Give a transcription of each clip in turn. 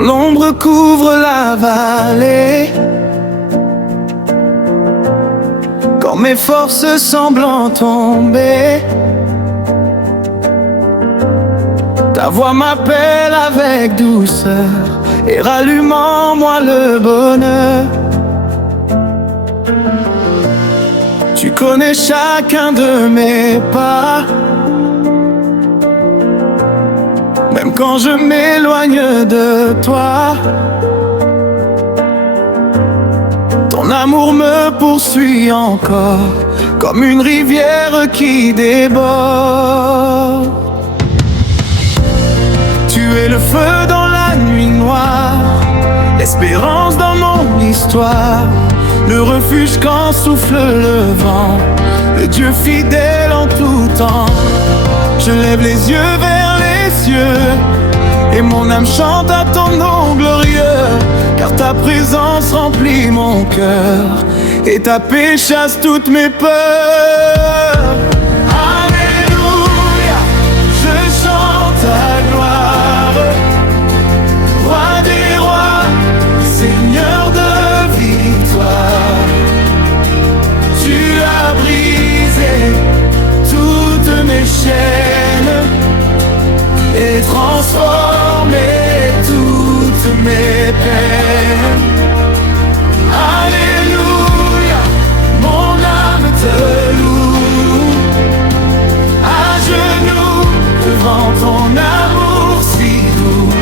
quand l'ombre couvre la vallée, quand mes forces semblent tomber, ta voix m'appelle avec douceur et rallume en moi le bonheur. Tu connais chacun de mes pas, même quand je m'éloigne de toi. Ton amour me poursuit encore, comme une rivière qui déborde. Tu es le feu dans la nuit noire, l'espérance dans mon histoire, le refuge quand souffle le vent, le Dieu fidèle en tout temps. Je lève les yeux vers les cieux et mon âme chante à ton nom glorieux, car ta présence remplit mon cœur et ta paix chasse toutes mes peurs. Alléluia, je chante ta gloire, roi des rois, Seigneur de victoire. Tu as brisé toutes mes chaînes et transformé toutes mes peines. Alléluia, mon âme te loue, à genoux devant ton amour si doux.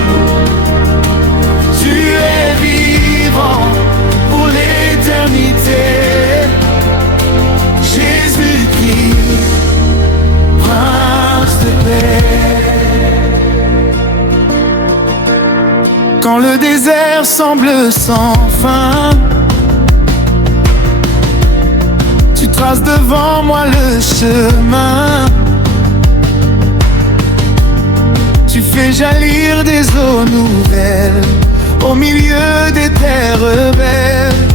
Tu es vivant pour l'éternité, Jésus-Christ, prince de paix. Quand le désert semble sans fin, tu traces devant moi le chemin. Tu fais jaillir des eaux nouvelles au milieu des terres belles.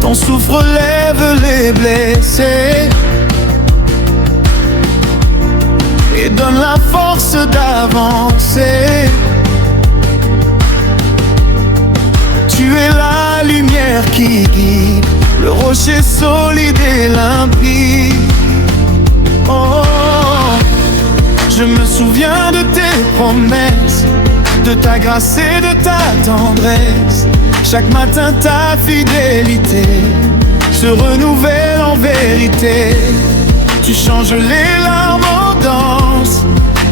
Ton souffle lève les blessés et donne la force d'avancer. Tu es la lumière qui guide, le rocher solide et limpide. Oh, je me souviens de tes promesses, de ta grâce et de ta tendresse. Chaque matin ta fidélité se renouvelle en vérité. Tu changes les larmes en danse,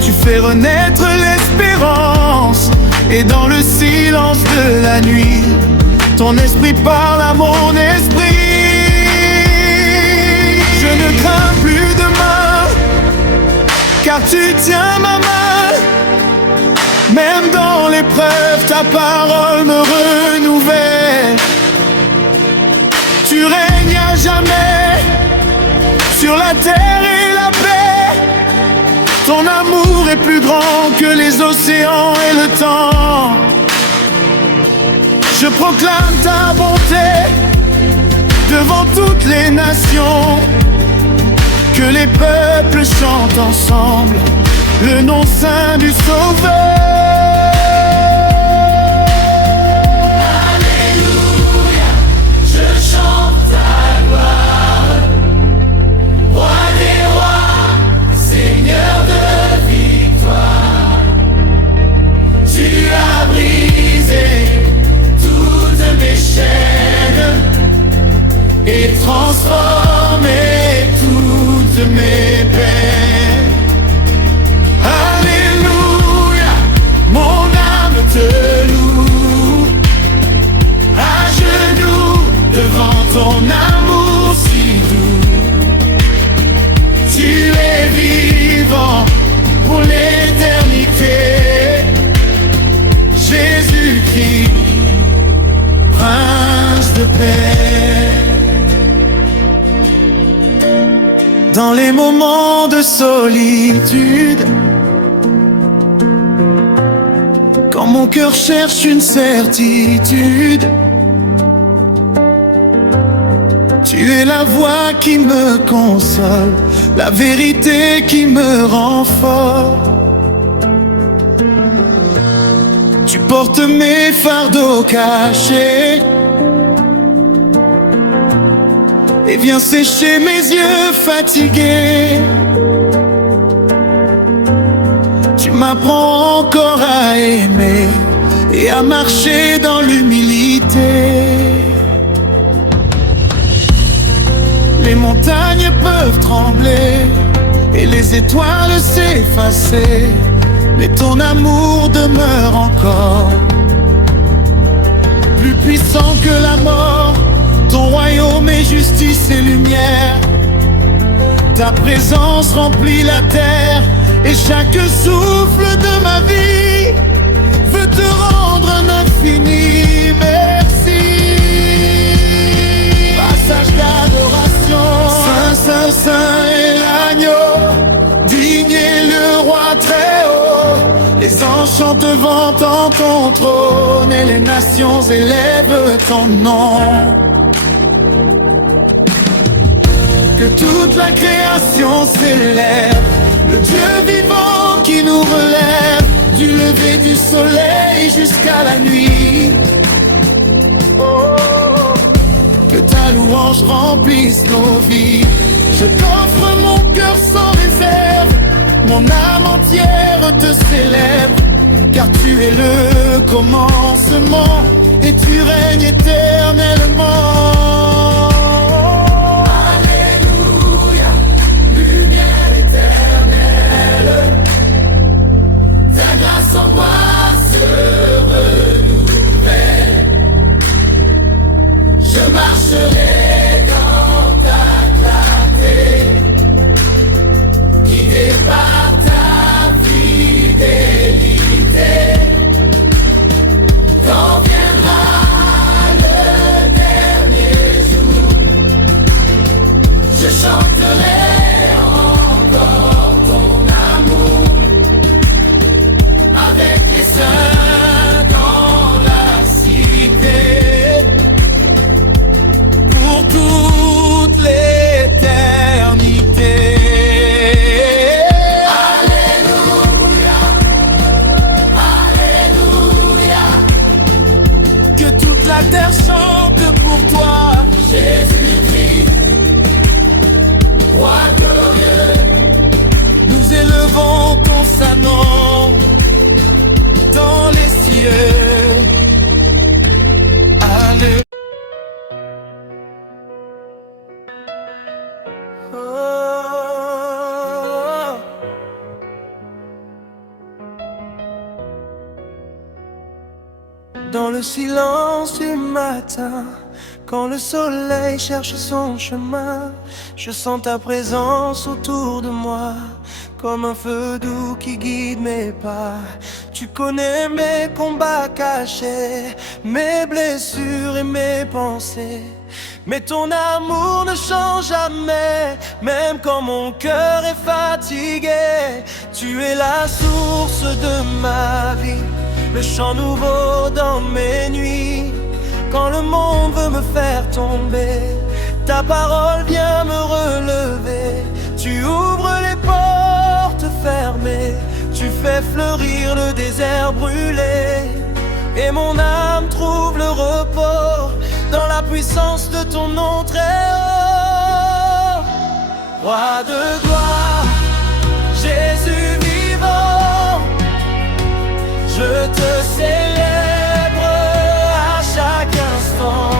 tu fais renaître l'espérance. Et dans le silence de la nuit, ton esprit parle à mon esprit. Je ne crains plus demain, car tu tiens ma main. Même dans l'épreuve, ta parole me renouvelle. Tu règnes à jamais sur la terre et la paix. Ton amour est plus grand que les océans et le temps. Je proclame ta bonté devant toutes les nations. Que les peuples chantent ensemble le nom saint du Sauveur. Et transformer toutes mes peines. Alléluia, mon âme te loue, à genoux devant ton amour si doux. Tu es vivant pour l'éternité, Jésus-Christ, prince de paix. Dans les moments de solitude, quand mon cœur cherche une certitude, tu es la voix qui me console, la vérité qui me rend fort. Tu portes mes fardeaux cachés et viens sécher mes yeux fatigués. Tu m'apprends encore à aimer et à marcher dans l'humilité. Les montagnes peuvent trembler et les étoiles s'effacer, mais ton amour demeure encore. Plus puissant que la mort, ton royaume est justice et lumière. Ta présence remplit la terre et chaque souffle de ma vie veut te rendre un infini merci. Passage d'adoration, Saint, Saint, Saint est l'agneau, digne est le roi très haut. Les anges chantent devant ton trône et les nations élèvent ton nom. Que toute la création s'élève, le Dieu vivant qui nous relève, du lever du soleil jusqu'à la nuit. Oh, que ta louange remplisse nos vies. Je t'offre mon cœur sans réserve, mon âme entière te célèbre, car tu es le commencement et tu règnes éternellement. Sans moi se renouvelle, je marcherai dans ta clarté, guidé par ta fidélité. Quand viendra le dernier jour, je chanterai encore ton amour avec les saints dans la cité, pour toute l'éternité. Alléluia, Alléluia. Que toute la terre chante pour toi, Jésus-Christ, roi glorieux. Nous élevons ton saint nom dans les cieux. Alléluia. Oh. Dans le silence du matin, quand le soleil cherche son chemin, je sens ta présence autour de moi, comme un feu doux qui guide mes pas. Tu connais mes combats cachés, mes blessures et mes pensées, mais ton amour ne change jamais, même quand mon cœur est fatigué. Tu es la source de ma vie, le chant nouveau dans mes nuits. Quand le monde veut me faire tomber, ta parole vient me relever. Tu ouvres les portes fermées, tu fais fleurir le désert brûlé, et mon âme trouve le repos dans la puissance de ton nom très haut. Roi de gloire, Jésus vivant, je te célèbre à chaque instant.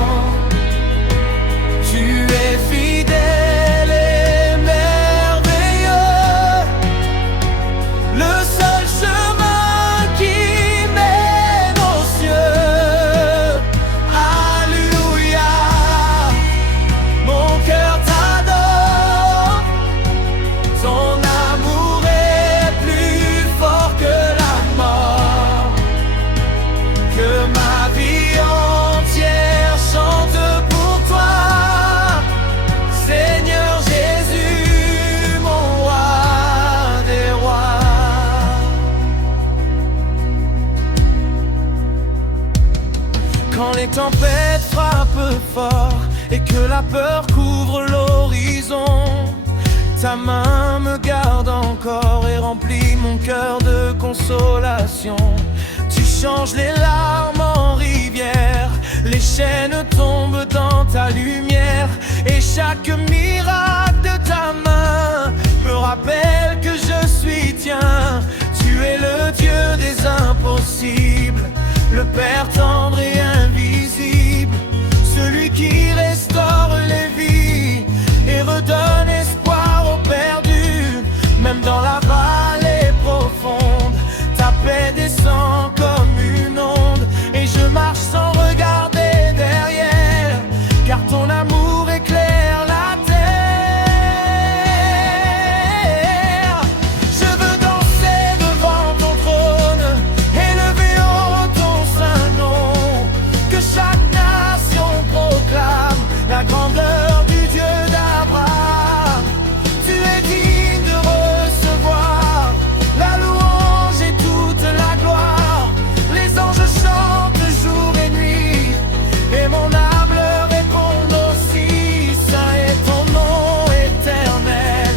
Tu es fidèle et merveilleux, le seul chemin qui mène aux cieux. Alléluia, mon cœur t'adore, ton amour est plus fort que la mort, que ma vie entière chante pour toi, Seigneur Jésus, mon roi des rois. Quand les tempêtes frappent fort et que la peur couvre l'horizon, ta main me garde encore et remplit mon cœur de consolation. Tu changes les larmes en rivière. Les chaînes tombent dans ta lumière, et chaque miracle de ta main me rappelle que je suis tien. Tu es le Dieu des impossibles, le Père tendre et invisible, celui qui restaure les vies et redonne espoir aux perdus. Même dans la vallée profonde, ta paix descend comme une onde, et je marche sans regarder derrière, car ton amour éclaire la terre. Je veux danser devant ton trône, élever haut ton saint nom, que chaque nation proclame la grandeur du Dieu d'Abraham. Tu es digne de recevoir la louange et toute la gloire. Les anges chantent jour et nuit, et mon âme leur répond aussi. Saint est ton nom éternel,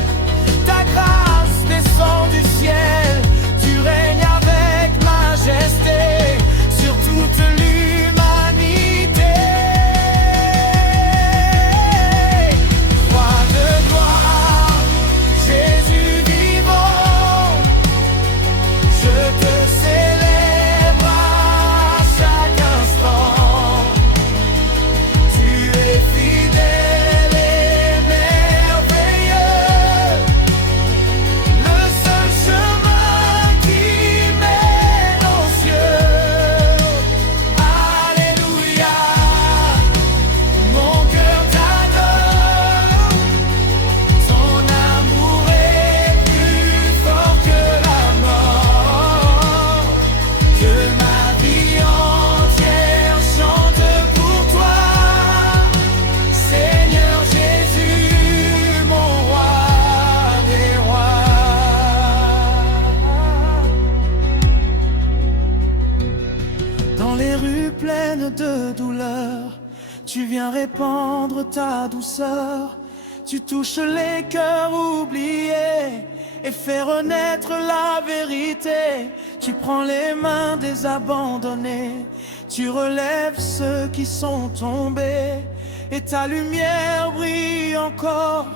ta grâce descend du ciel. Tu règnes avec majesté sur toute l'humanité. Roi de gloire, Jésus vivant, je te célèbre à chaque instant. Tu es fidèle et merveilleux, le seul chemin qui mène aux cieux. Alléluia, mon cœur t'adore, ton amour est plus fort que la mort. Que ma vie entière chante pour toi, Seigneur Jésus, mon roi des rois. Dans les rues pleines de douleur, tu viens répandre ta douceur. Tu touches les cœurs oubliés et fais renaître la vérité. Tu prends les mains des abandonnés, tu relèves ceux qui sont tombés, et ta lumière brille encore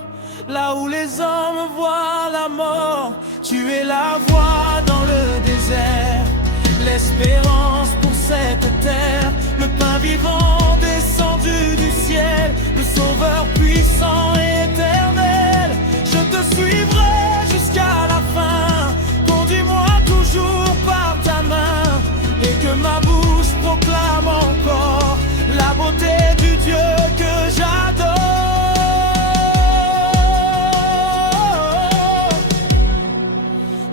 là où les hommes voient la mort. Tu es la voix dans le désert, l'espérance pour cette terre, le pain vivant descendu du ciel, le sauveur puissant et éternel. Je te suivrai jusqu'à la fin, conduis-moi toujours par ta main, et que ma bouche proclame encore la beauté du Dieu que j'adore.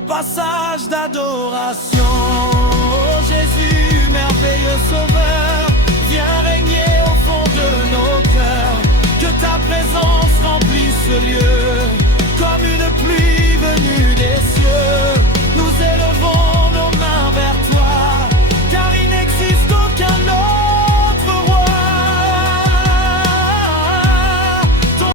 Passage d'adoration, oh Jésus, merveilleux sauveur, viens régner au fond de nos cœurs, que ta présence remplisse ce lieu.